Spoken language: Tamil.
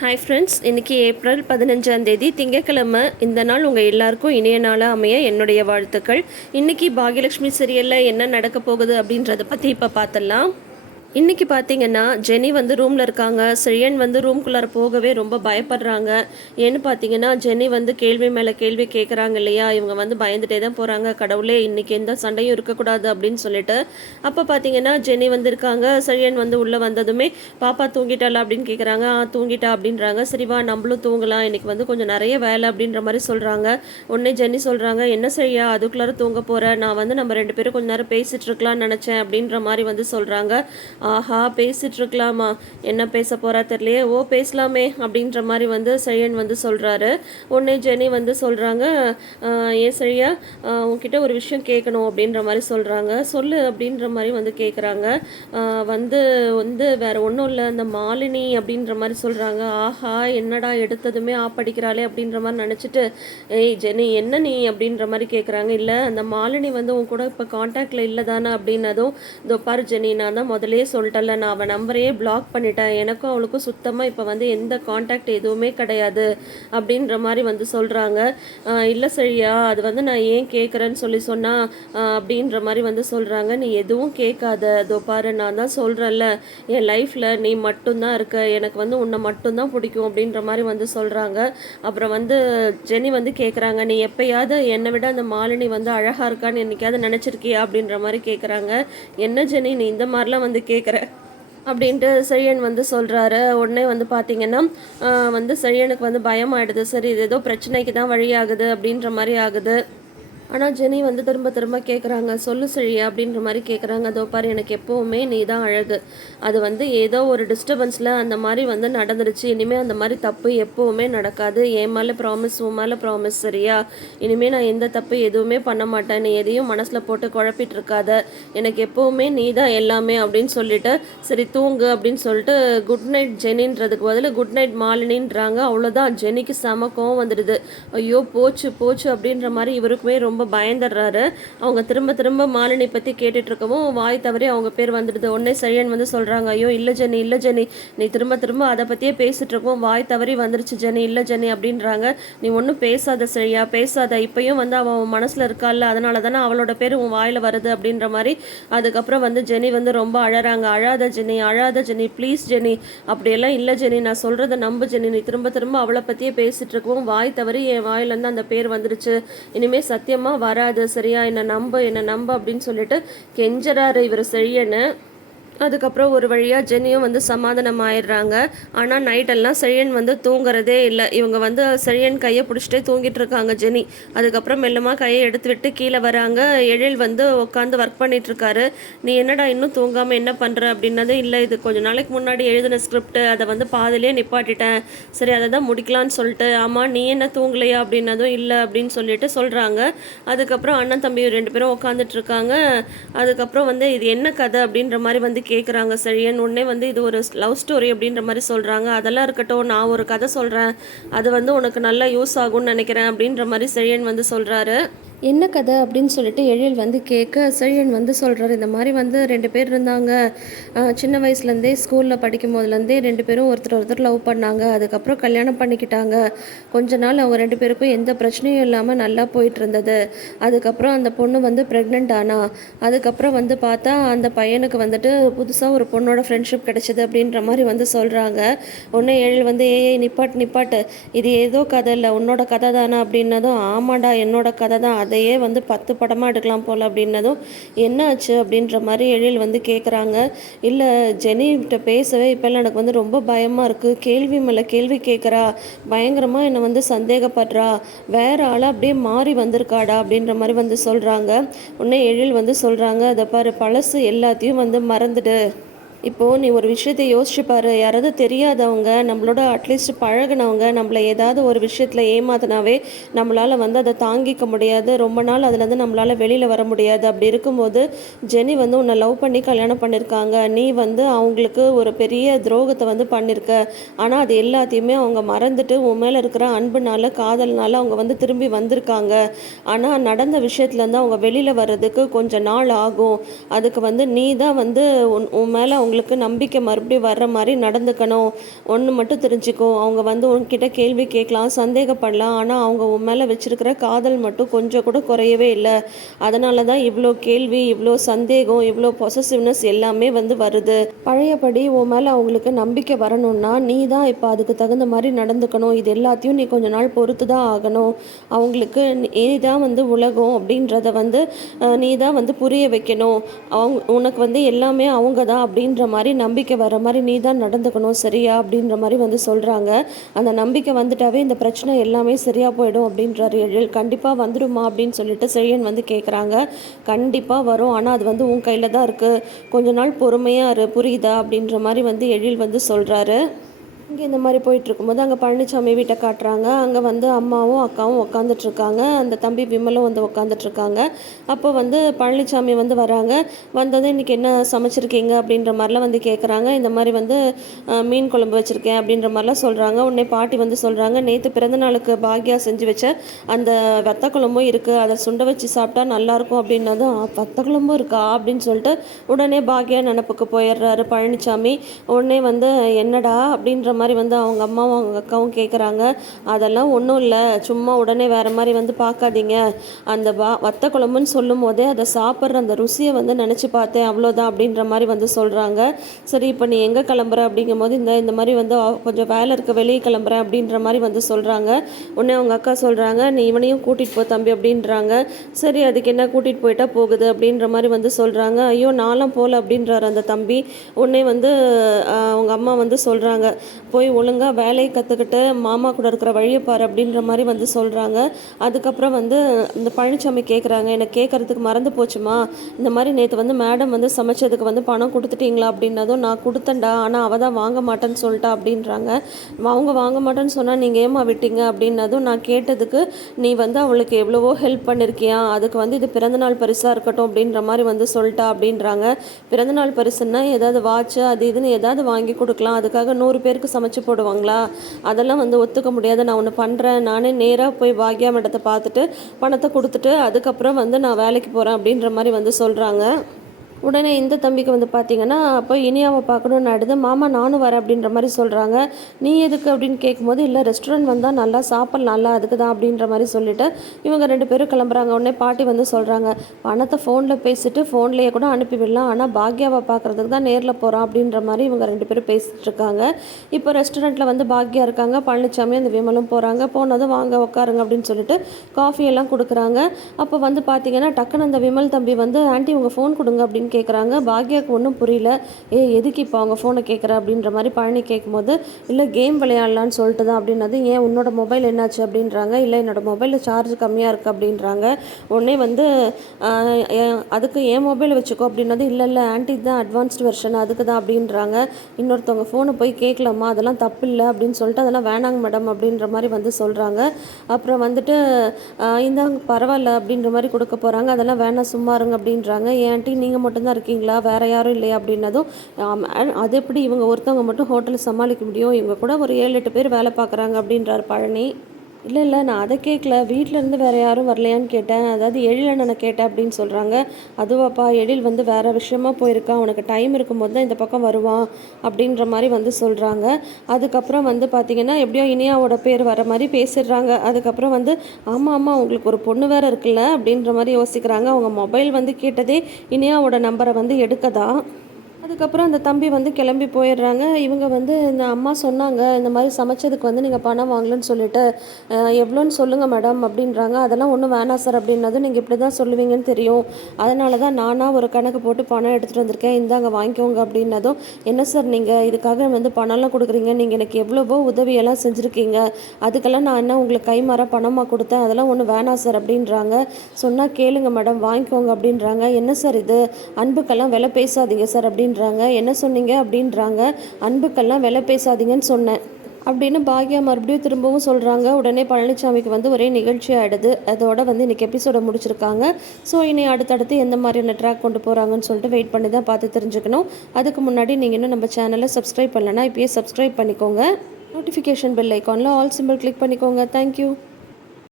ஹாய் ஃப்ரெண்ட்ஸ் இன்றைக்கி ஏப்ரல் பதினஞ்சாம் தேதி திங்கட்கிழமை. இந்த நாள் உங்கள் எல்லாருக்கும் இணைய நாளாக அமைய என்னுடைய வாழ்த்துக்கள். இன்றைக்கி பாகியலட்சுமி சீரியலில் என்ன நடக்க போகுது அப்படின்றத பற்றி இப்போ பார்த்துடலாம் இன்றைக்கி பார்த்தீங்கன்னா ஜெனி வந்து ரூமில் இருக்காங்க. செழியன் வந்து ரூம்குள்ளார போகவே ரொம்ப பயப்படுறாங்க. ஏன்னு பார்த்தீங்கன்னா ஜெனி வந்து கேள்வி மேலே கேள்வி கேட்குறாங்க இல்லையா? இவங்க வந்து பயந்துட்டே தான் போகிறாங்க கடவுளே இன்றைக்கி எந்த சண்டையும் இருக்கக்கூடாது அப்படின்னு சொல்லிட்டு. அப்போ பார்த்தீங்கன்னா ஜெனி வந்து இருக்காங்க செழியன் வந்து உள்ளே வந்ததுமே பாப்பா தூங்கிட்டாளா? அப்படின்னு கேட்குறாங்க ஆ தூங்கிட்டா அப்படின்றாங்க. சரிவா நம்மளும் தூங்கலாம். இன்றைக்கி வந்து கொஞ்சம் நிறைய வேலை அப்படின்ற மாதிரி சொல்கிறாங்க உடனே ஜெனி சொல்கிறாங்க என்ன செய்யா அதுக்குள்ளார தூங்க போகிறேன் நான் வந்து நம்ம ரெண்டு பேரும் கொஞ்சம் நேரம் பேசிகிட்டு இருக்கலாம்னு நினச்சேன் அப்படின்ற மாதிரி வந்து சொல்கிறாங்க ஆஹா பேசிட்டு இருக்கலாமா என்ன பேச போறா தெரியலையே. ஓ பேசலாமே அப்படின்ற மாதிரி வந்து செழியன் வந்து சொல்கிறாரு உடனே ஜெனி வந்து சொல்கிறாங்க ஏன் செழியா உங்ககிட்ட ஒரு விஷயம் கேட்கணும் அப்படின்ற மாதிரி சொல்கிறாங்க சொல்லு அப்படின்ற மாதிரி வந்து கேட்குறாங்க வந்து வந்து வேற ஒன்றும் இல்லை அந்த மாலினி அப்படின்ற மாதிரி சொல்கிறாங்க ஆஹா என்னடா எடுத்ததுமே ஆப்படிக்கிறாளே அப்படின்ற மாதிரி நினச்சிட்டு ஏய் ஜெனி என்ன நீ? அப்படின்ற மாதிரி கேட்குறாங்க இல்லை அந்த மாலினி வந்து உன் கூட இப்போ காண்டாக்டில் இல்லை தானே அப்படின்னதும் இதோ பாரு ஜெனி நான் தான் முதலே சொல்லிட்டல நான் அவன் நம்பரையே பிளாக் பண்ணிட்டேன். எனக்கும் அவளுக்கும் சுத்தமாக இப்போ வந்து எந்த காண்டாக்ட் எதுவுமே கிடையாது அப்படின்ற மாதிரி வந்து சொல்கிறாங்க இல்லை சரியா அது வந்து நான் ஏன் கேட்குறேன்னு சொல்லி சொன்னால் அப்படின்ற மாதிரி வந்து சொல்கிறாங்க நீ எதுவும் கேட்காத. அதோ பாரு நான் தான் சொல்கிறேன்ல என் லைஃப்பில் நீ மட்டும்தான் இருக்க. எனக்கு வந்து உன்னை மட்டும்தான் பிடிக்கும் அப்படின்ற மாதிரி வந்து சொல்கிறாங்க அப்புறம் வந்து ஜெனி வந்து கேட்குறாங்க நீ எப்பயாவது என்னை விட அந்த மாலினி வந்து அழகாக இருக்கான்னு என்னைக்காவது நினச்சிருக்கியா அப்படின்ற மாதிரி கேட்குறாங்க என்ன ஜெனி நீ இந்த மாதிரிலாம் வந்து கே கேட்குறேன். அப்படின்ட்டு செழியன் வந்து சொல்கிறாரு உடனே வந்து பார்த்தீங்கன்னா வந்து செழியனுக்கு வந்து பயமாயிடுது. சரி இது ஏதோ பிரச்சனைக்கு தான் வழியாகுது அப்படின்ற மாதிரி ஆகுது. ஆனால் ஜெனி வந்து திரும்ப திரும்ப கேட்குறாங்க சொல்லு செழியா அப்படின்ற மாதிரி கேட்குறாங்க அதோ பாரு எனக்கு எப்போவுமே நீ தான் அழகு. அது வந்து ஏதோ ஒரு டிஸ்டர்பன்ஸில் அந்த மாதிரி வந்து நடந்துருச்சு. இனிமேல் அந்த மாதிரி தப்பு எப்போவுமே நடக்காது. என் மேலே ப்ராமிஸ் உன் மேலே ப்ராமிஸ் சரியா? இனிமேல் நான் எந்த தப்பு எதுவுமே பண்ண மாட்டேன். நீ எதையும் மனசில் போட்டு குழப்பிட்டு இருக்காத. எனக்கு எப்போவுமே நீ தான் எல்லாமே அப்படின்னு சொல்லிட்டு சரி தூங்கு அப்படின்னு சொல்லிட்டு குட் நைட் ஜெனின்றதுக்கு பதில் குட் நைட் மாலினின்றாங்க. அவ்வளோதான் ஜெனிக்கு செம கோவம் வந்துடுது. ஐயோ போச்சு போச்சு அப்படின்ற மாதிரி இவருக்குமே ரொம்ப ரொம்ப பயந்துடுறாரு. அவங்க திரும்ப திரும்ப மாலினி பற்றி கேட்டுட்டு இருக்கவும் வாய் தவறி அவங்க பேர் வந்துடுது. உடனே சரியன் வந்து சொல்கிறாங்க ஐயோ இல்லை ஜெனி இல்லை ஜெனி நீ திரும்ப திரும்ப அதை பற்றியே பேசிட்டு இருக்கோம் வாய் தவறி வந்துருச்சு ஜெனி இல்லை ஜெனி அப்படின்றாங்க. நீ ஒன்றும் பேசாத சரியா பேசாத. இப்பயும் வந்து அவன் மனசில் இருக்கால அதனால தானே அவளோட பேர் உன் வாயில் வருது அப்படின்ற மாதிரி அதுக்கப்புறம் வந்து ஜெனி வந்து ரொம்ப அழறாங்க. அழாத ஜெனி அழாத ஜெனி ப்ளீஸ் ஜெனி அப்படியெல்லாம் இல்லை ஜெனி நான் சொல்கிறத நம்பு ஜெனி. நீ திரும்ப திரும்ப அவளை பற்றியே பேசிகிட்டு இருக்கவும் வாய் தவறி என் வாயிலேருந்து அந்த பேர் வந்துருச்சு. இனிமேல் சத்தியமாக வராது சரியா? என்னை நம்ப என்னை நம்ப அப்படின்னு சொல்லிட்டு கெஞ்சறாரு இவர் செழியன்னு அதுக்கப்புறம் ஒரு வழியாக ஜெனியும் வந்து சமாதானம் ஆயிடுறாங்க ஆனால் நைட்டெல்லாம் செழியன் வந்து தூங்குறதே இல்லை. இவங்க வந்து செழியன் கையை பிடிச்சிட்டே தூங்கிட்டு இருக்காங்க ஜெனி அதுக்கப்புறம் மெல்லமாக கையை எடுத்து விட்டு கீழே வராங்க. எழில் வந்து உட்காந்து ஒர்க் பண்ணிட்டு இருக்காரு நீ என்னடா இன்னும் தூங்காமல் என்ன பண்ணுற அப்படின்னது இல்லை இது கொஞ்ச நாளைக்கு முன்னாடி எழுதின ஸ்கிரிப்ட் அதை வந்து பாதிலே நிப்பாட்டிட்டேன். சரி அதை தான் முடிக்கலான்னு சொல்லிட்டு ஆமாம் நீ என்ன தூங்கலையா? அப்படின்னதும் இல்லை அப்படின்னு சொல்லிட்டு சொல்கிறாங்க அதுக்கப்புறம் அண்ணன் தம்பி ரெண்டு பேரும் உட்காந்துட்டு இருக்காங்க அதுக்கப்புறம் வந்து இது என்ன கதை? அப்படின்ற மாதிரி வந்து கேட்குறாங்க செழியன் உடனே வந்து இது ஒரு லவ் ஸ்டோரி அப்படின்ற மாதிரி சொல்கிறாங்க அதெல்லாம் இருக்கட்டும் நான் ஒரு கதை சொல்கிறேன் அது வந்து உனக்கு நல்லா யூஸ் ஆகும்னு நினைக்கிறேன் அப்படின்ற மாதிரி செழியன் வந்து சொல்கிறாரு என்ன கதை? அப்படின்னு சொல்லிட்டு எழில் வந்து கேட்க செழியன் வந்து சொல்கிறார் இந்த மாதிரி வந்து ரெண்டு பேர் இருந்தாங்க. சின்ன வயசுலேருந்தே ஸ்கூலில் படிக்கும் போதுலேருந்தே ரெண்டு பேரும் ஒருத்தர் ஒருத்தர் லவ் பண்ணாங்க. அதுக்கப்புறம் கல்யாணம் பண்ணிக்கிட்டாங்க. கொஞ்ச நாள் அவங்க ரெண்டு பேருக்கும் எந்த பிரச்சனையும் இல்லாமல் நல்லா போயிட்டு இருந்தது அதுக்கப்புறம் அந்த பொண்ணு வந்து ப்ரெக்னென்ட் ஆனா அதுக்கப்புறம் வந்து பார்த்தா அந்த பையனுக்கு வந்துட்டு புதுசாக ஒரு பொண்ணோட ஃப்ரெண்ட்ஷிப் கிடைச்சிது அப்படின்ற மாதிரி வந்து சொல்கிறாங்க ஒன்று எழில் வந்து ஏ நிப்பாட்டு நிப்பாட்டு. இது ஏதோ கதை இல்லை. உன்னோட கதை தானே அப்படின்னதும் ஆமாடா என்னோட கதை தான் அதையே வந்து பத்து படமாக எடுக்கலாம் போல் அப்படின்னதும் என்ன ஆச்சு? அப்படின்ற மாதிரி எழில் வந்து கேட்குறாங்க இல்லை ஜெனிகிட்ட பேசவே இப்போல்லாம் எனக்கு வந்து ரொம்ப பயமாக இருக்குது கேள்வி மேலே கேள்வி கேட்குறா பயங்கரமாக என்னை வந்து சந்தேகப்படுறா. வேற ஆளாக அப்படியே மாறி வந்திருக்காடா? அப்படின்ற மாதிரி வந்து சொல்கிறாங்க உடனே எழில் வந்து சொல்கிறாங்க அதை பாரு பழசு எல்லாத்தையும் வந்து மறந்துடு இப்போது நீ ஒரு விஷயத்தை யோசிச்சு பாரு. யாராவது தெரியாதவங்க நம்மளோட அட்லீஸ்ட் பழகினவங்க நம்மளை ஏதாவது ஒரு விஷயத்தில் ஏமாத்தினாவே நம்மளால் வந்து அதை தாங்கிக்க முடியாது. ரொம்ப நாள் அதுலேருந்து நம்மளால் வெளியில் வர முடியாது. அப்படி இருக்கும்போது ஜெனி வந்து உன்னை லவ் பண்ணி கல்யாணம் பண்ணியிருக்காங்க நீ வந்து அவங்களுக்கு ஒரு பெரிய துரோகத்தை வந்து பண்ணியிருக்க ஆனால் அது எல்லாத்தையுமே அவங்க மறந்துட்டு உன் மேலே இருக்கிற அன்புனால காதல்னால அவங்க வந்து திரும்பி வந்திருக்காங்க. ஆனால் நடந்த விஷயத்துலேருந்து அவங்க வெளியில் வர்றதுக்கு கொஞ்சம் நாள் ஆகும். அதுக்கு வந்து நீ தான் வந்து உன் உன் மேலே அவங்க அவங்களுக்கு நம்பிக்கை மறுபடியும் வர்ற மாதிரி நடந்துக்கணும். ஒன்று மட்டும் தெரிஞ்சுக்கோ. அவங்க வந்து உன்கிட்ட கேள்வி கேட்கலாம் சந்தேகப்படலாம். ஆனால் அவங்க உன் மேலே வச்சுருக்கிற காதல் மட்டும் கொஞ்சம் கூட குறையவே இல்லை. அதனால தான் இவ்வளோ கேள்வி இவ்வளோ சந்தேகம் இவ்வளோ பொசசிவ்னஸ் எல்லாமே வந்து வருது. பழையபடி உன் மேலே அவங்களுக்கு நம்பிக்கை வரணும்னா நீ தான் இப்போ அதுக்கு தகுந்த மாதிரி நடந்துக்கணும். இது எல்லாத்தையும் நீ கொஞ்ச நாள் பொறுத்து தான் ஆகணும். அவங்களுக்கு நீ தான் வந்து உலகம் அப்படின்றத வந்து நீ தான் வந்து புரிய வைக்கணும். அவங்க உனக்கு வந்து எல்லாமே அவங்க தான் அப்படின்ற மாதிரி நம்பிக்கை வர மாதிரி நீ தான் நடந்துக்கணும் சரியா அப்படின்ற மாதிரி வந்து சொல்கிறாங்க அந்த நம்பிக்கை வந்துட்டாவே இந்த பிரச்சனை எல்லாமே சரியாக போயிடும் அப்படின்றாரு எழில். கண்டிப்பாக வந்துடுமா அப்படின்னு சொல்லிட்டு செழியன் வந்து கேட்குறாங்க கண்டிப்பாக வரும். ஆனால் அது வந்து உன் கையில் தான் இருக்குது கொஞ்ச நாள் பொறுமையாக இரு. புரியுதா அப்படின்ற மாதிரி வந்து எழில் வந்து சொல்கிறாரு இங்கே இந்த மாதிரி போயிட்டுருக்கும்போது அங்கே பழனிசாமி வீட்டை காட்டுறாங்க. அங்கே வந்து அம்மாவும் அக்காவும் உட்காந்துட்ருக்காங்க அந்த தம்பி விமலும் வந்து உட்காந்துட்ருக்காங்க அப்போ வந்து பழனிசாமி வந்து வராங்க. வந்ததும் இன்றைக்கி என்ன சமைச்சிருக்கீங்க அப்படின்ற மாதிரிலாம் வந்து கேட்குறாங்க இந்த மாதிரி வந்து மீன் குழம்பு வச்சுருக்கேன் அப்படின்ற மாதிரிலாம் சொல்கிறாங்க உடனே பாட்டி வந்து சொல்கிறாங்க நேற்று பிறந்தநாளுக்கு பாக்யா செஞ்சு வச்ச அந்த வெத்த குழம்பும் இருக்குது அதை சுண்ட வச்சு சாப்பிட்டா நல்லாயிருக்கும் அப்படின்னதும் வத்த குழம்பும் இருக்கா? அப்படின்னு சொல்லிட்டு உடனே பாக்யா நினப்புக்கு போயிடுறாரு பழனிசாமி உடனே வந்து என்னடா? அப்படின்ற மாதிரி வந்து அவங்க அம்மாவும் அவங்க அக்காவும் கேட்குறாங்க அதெல்லாம் ஒன்றும் இல்லை. சும்மா உடனே வேறு மாதிரி வந்து பார்க்காதீங்க அந்த வா வத்த குழம்புன்னு சொல்லும் போதே அதை சாப்பிட்ற அந்த ருசியை வந்து நினச்சி பார்த்தேன். அவ்வளோதான் அப்படின்ற மாதிரி வந்து சொல்கிறாங்க சரி இப்போ நீ எங்கே கிளம்புற அப்படிங்கும் போது இந்த இந்த மாதிரி வந்து கொஞ்சம் வேலை இருக்க வெளியே கிளம்புறேன் அப்படின்ற மாதிரி வந்து சொல்கிறாங்க உடனே அவங்க அக்கா சொல்கிறாங்க நீ இவனையும் கூட்டிகிட்டு போ தம்பி அப்படின்றாங்க. சரி அதுக்கு என்ன கூட்டிகிட்டு போயிட்டா போகுது அப்படின்ற மாதிரி வந்து சொல்கிறாங்க ஐயோ நானும் போகல அப்படின்றார் அந்த தம்பி. உடனே வந்து அவங்க அம்மா வந்து சொல்கிறாங்க போய் ஒழுங்காக வேலையை கற்றுக்கிட்டு மாமா கூட இருக்கிற வழியை பாரு அப்படின்ற மாதிரி வந்து சொல்கிறாங்க அதுக்கப்புறம் வந்து இந்த பழனிசாமி கேட்குறாங்க எனக்கு கேட்குறதுக்கு மறந்து போச்சுமா? இந்த மாதிரி நேற்று வந்து மேடம் வந்து சமைச்சதுக்கு வந்து பணம் கொடுத்துட்டீங்களா அப்படின்னதும் நான் கொடுத்தேன்டா ஆனால் அவள் தான் வாங்க மாட்டேன்னு சொல்லிட்டா அப்படின்றாங்க. அவங்க வாங்க மாட்டேன்னு சொன்னால் நீங்கள் ஏமா விட்டீங்க அப்படின்னதும் நான் கேட்டதுக்கு நீ வந்து அவளுக்கு எவ்வளவோ ஹெல்ப் பண்ணியிருக்கியா அதுக்கு வந்து இது பிறந்தநாள் பரிசாக இருக்கட்டும் அப்படின்ற மாதிரி வந்து சொல்லிட்டா அப்படின்றாங்க. பிறந்தநாள் பரிசுன்னா ஏதாவது வாட்ச் அது இதுன்னு ஏதாவது வாங்கி கொடுக்கலாம். அதுக்காக நூறு பேருக்கு சமைச்சு போடுவாங்களா? அதெல்லாம் வந்து ஒத்துக்க முடியாது. நான் ஒன்று பண்ணுறேன் நானே நேராக போய் பாக்யா மேடத்தை பார்த்துட்டு பணத்தை கொடுத்துட்டு அதுக்கப்புறம் வந்து நான் வேலைக்கு போகிறேன் அப்படின்ற மாதிரி வந்து சொல்கிறாங்க உடனே இந்த தம்பிக்கு வந்து பார்த்தீங்கன்னா அப்போ இனியாவை பார்க்கணுன்னு ஆடுது மாமா நானும் வரேன் அப்படின்ற மாதிரி சொல்கிறாங்க நீ எதுக்கு? அப்படின்னு கேட்கும்போது இல்லை ரெஸ்டாரண்ட் வந்தால் நல்லா சாப்பிட்லாம்ல அதுக்கு தான் அப்படின்ற மாதிரி சொல்லிவிட்டு இவங்க ரெண்டு பேரும் கிளம்புறாங்க. உடனே பாட்டி வந்து சொல்கிறாங்க பணத்தை ஃபோனில் பேசிட்டு ஃபோன்லேயே கூட அனுப்பிவிடலாம் ஆனால் பாக்யாவை பார்க்குறதுக்கு தான் நேரில் போகிறோம் அப்படின்ற மாதிரி இவங்க ரெண்டு பேரும் பேசிகிட்டு இருக்காங்க. இப்போ ரெஸ்டாரண்ட்டில் வந்து பாக்யா இருக்காங்க பழனிசாமி அந்த விமலும் போகிறாங்க போனதும் வாங்க உட்காருங்க அப்படின்னு சொல்லிட்டு காஃபி எல்லாம் கொடுக்குறாங்க. அப்போ வந்து பார்த்தீங்கன்னா டக்குன்னு அந்த விமல் தம்பி வந்து ஆண்டி உங்கள் ஃபோன் கொடுங்க அப்படின்னு அப்படின்னு கேட்குறாங்க பாக்யாவுக்கு ஒன்றும் புரியல. ஏ எதுக்கு இப்போ அவங்க ஃபோனை கேட்குற அப்படின்ற மாதிரி பழனி கேட்கும்போது இல்லை கேம் விளையாடலான்னு சொல்லிட்டு தான். அப்படின்னது ஏன் உன்னோட மொபைல் என்னாச்சு? அப்படின்றாங்க. இல்லை என்னோடய மொபைலில் சார்ஜ் கம்மியாக இருக்குது அப்படின்றாங்க. உடனே வந்து அதுக்கு ஏன் மொபைல் வச்சுக்கோ. அப்படின்னது இல்லை இல்லை ஆன்டி தான் அட்வான்ஸ்டு வெர்ஷன் அதுக்கு தான். அப்படின்றாங்க. இன்னொருத்தவங்க ஃபோனை போய் கேட்கலாமா அதெல்லாம் தப்பு இல்லை அப்படின்னு சொல்லிட்டு அதெல்லாம் வேணாங்க மேடம் அப்படின்ற மாதிரி வந்து சொல்கிறாங்க அப்புறம் வந்துட்டு இந்தாங்க பரவாயில்ல. அப்படின்ற மாதிரி கொடுக்க போகிறாங்க அதெல்லாம் வேணாம் சும்மா இருங்க. அப்படின்றாங்க. ஏன் ஆண்டி நீங்கள் மட்டும் மட்டும்தான் இருக்கீங்களா? வேறு யாரும் இல்லையா? அப்படின்னதும் அது எப்படி இவங்க ஒருத்தவங்க மட்டும் ஹோட்டலில் சமாளிக்க முடியும்? இவங்க கூட ஒரு ஏழு எட்டு பேர் வேலை பார்க்குறாங்க அப்படின்றார் பழனி. இல்லை இல்லை நான் அதை கேட்கல வீட்டிலேருந்து வேறு யாரும் வரலையான்னு கேட்டேன். அதாவது எழிலண்ணனை கேட்டேன் அப்படின்னு சொல்கிறாங்க அதுவாப்பா எழில் வந்து வேறு விஷயமா போயிருக்கான் அவனுக்கு டைம் இருக்கும்போது தான் இந்த பக்கம் வருவான் அப்படின்ற மாதிரி வந்து சொல்கிறாங்க அதுக்கப்புறம் வந்து பார்த்திங்கன்னா எப்படியோ இனியாவோட பேர் வர மாதிரி பேசிடுறாங்க. அதுக்கப்புறம் வந்து ஆமாம் ஆமாம் உங்களுக்கு ஒரு பொண்ணு வேறு இருக்குல்ல அப்படின்ற மாதிரி யோசிக்கிறாங்க. அவங்க மொபைல் வந்து கேட்டதே இனியாவோட நம்பரை வந்து எடுக்கதான். அதுக்கப்புறம் அந்த தம்பி வந்து கிளம்பி போயிடுறாங்க. இவங்க வந்து இந்த அம்மா சொன்னாங்க இந்த மாதிரி சமைச்சதுக்கு வந்து நீங்கள் பணம் வாங்கலன்னு சொல்லிட்டு எவ்வளோன்னு சொல்லுங்கள் மேடம் அப்படின்றாங்க. அதெல்லாம் ஒன்றும் வேணாம் சார் அப்படின்னதும் நீங்கள் இப்படி தான் சொல்லுவீங்கன்னு தெரியும். அதனால தான் நானாக ஒரு கணக்கு போட்டு பணம் எடுத்துகிட்டு வந்திருக்கேன். இந்தாங்க வாங்கிக்கோங்க அப்படின்னதும் என்ன சார் நீங்கள் இதுக்காக வந்து பணம்லாம் கொடுக்குறீங்க? நீங்கள் எனக்கு எவ்வளவோ உதவியெல்லாம் செஞ்சுருக்கீங்க. அதுக்கெல்லாம் நான் என்ன உங்களுக்கு கைமாற பணமாக கொடுத்தேன்? அதெல்லாம் ஒன்றும் வேணாம் சார் அப்படின்றாங்க. சொன்னால் கேளுங்க மேடம் வாங்கிக்கோங்க அப்படின்றாங்க. என்ன சார் இது? அன்புக்கெல்லாம் விலை பேசாதீங்க சார் அப்படின்ற அப்படின்றாங்க என்ன சொன்னீங்க? அப்படின்றாங்க. அன்புக்கெல்லாம் விலை பேசாதீங்கன்னு சொன்னேன். அப்படின்னு பாக்யா மறுபடியும் திரும்பவும் சொல்கிறாங்க உடனே பழனிசாமிக்கு வந்து ஒரே நிகழ்ச்சி ஆகிடுது அதோட வந்து இன்றைக்கி எபிசோட முடிச்சிருக்காங்க. ஸோ இனி அடுத்தடுத்து எந்த மாதிரியான ட்ராக் கொண்டு போகிறாங்கன்னு சொல்லிட்டு வெயிட் பண்ணி தான் பார்த்து தெரிஞ்சுக்கணும். அதுக்கு முன்னாடி நீங்கள் இன்னும் நம்ம சேனலை சப்ஸ்கிரைப் பண்ணலன்னா இப்போயே சப்ஸ்கிரைப் பண்ணிக்கோங்க. நோட்டிஃபிகேஷன் பெல் ஐக்கானில் ஆல் சிம்பிள் கிளிக் பண்ணிக்கோங்க. Thank you